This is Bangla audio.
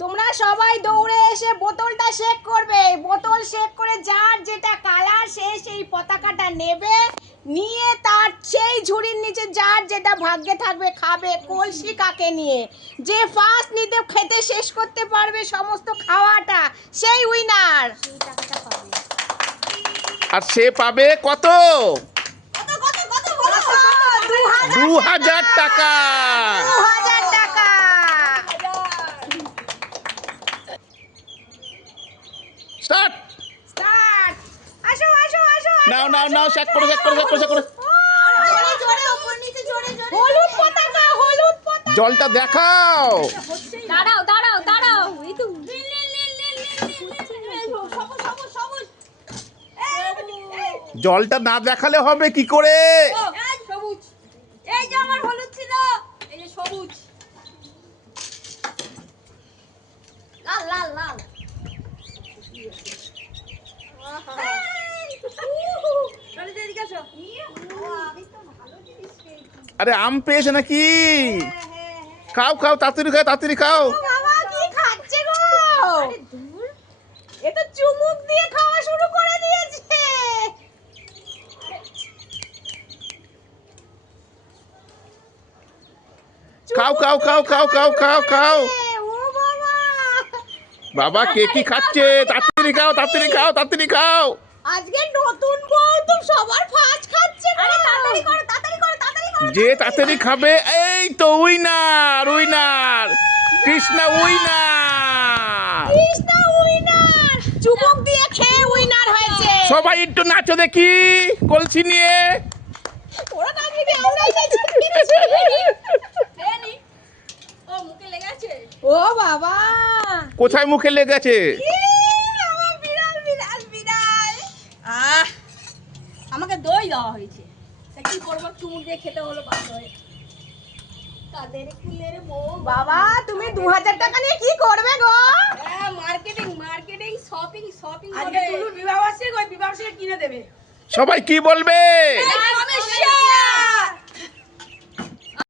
তোমরা সবাই দৌড়ে এসে বোতলটা শেক করবে। বোতল শেক করে যার যেটা কালার সে সেই পতাকাটা নেবে, নিয়ে তার সেই ঝুড়ির নিচে যার যেটা ভাগ্যে থাকবে খাবে। কলসি কাকে নিয়ে যে ফার্স্ট নিতে খেতে শেষ করতে পারবে সমস্ত খাওয়াটা সেই উইনার। সেই টাকাটা পাবে। আর সে পাবে কত? 2000 টাকা। 2000 টাকা। স্টার্ট। স্টার্ট। আসো আসো আসো। নাও নাও নাও, শেক করে শেক করে শেক করে শেক করে। জোরে জোরে উপর নিচে জোরে জোরে। হলুদ পতাকা, হলুদ পতাকা। জলটা দেখাও। দাঁড়াও দাঁড়াও দাঁড়াও। এই তো জলটা না দেখালে হবে কি করে? সবুজ। এই যে আমার হলুদ ছিল, এই যে সবুজ। লাল লাল লাল। চলে এদিকে আসো। আরে আম পেয়েছে নাকি? খাও খাও, তাড়াতাড়ি খাও, তাড়াতাড়ি খাও। বাবা কি খাচ্ছে গো? আরে দূর, এ তো চুমুক দিয়ে খাওয়া শুরু করে দিয়েছে। খাও খাও খাও খাও খাও খাও খাও। ও বাবা, বাবা কে কি খাচ্ছে? তাড়াতাড়ি খাও, তাড়াতাড়ি খাও, তাড়াতাড়ি খাও। আজকে নতুন বউ তো সবার ফার্স্ট খাচ্ছে। আরে তাড়াতাড়ি করো তাড়াতাড়ি করো তাড়াতাড়ি করো। যে তাড়াতাড়ি খাবে এই তো winner, winner Krishna winner. Krishna winner, চুমুক দিয়ে খেয়ে উইনার হয়েছে। সবাই একটু নাচো দেখি কলসি নিয়ে। ওরা নাচবে না, আমরাই নাচছি। দেনি ও মুখে লেগেছে। ও বাবা, কোথায় মুখে লেগেছে? আমার বিড়াল বিড়াল বিড়াল। আমাকে দই দেওয়া হয়েছে, তা কি করবো, চুমুক দিয়ে খেতে হলো বাধ্য হয়ে। তাদের কুলের বউ। বাবা তুমি 2000 টাকা নিয়ে কি করবে গো? Marketing marketing shopping shopping. আজকে টুলুর বিবাহ আছে, ওই বিবাহ কিনে দেবে। সবাই কি বলবে?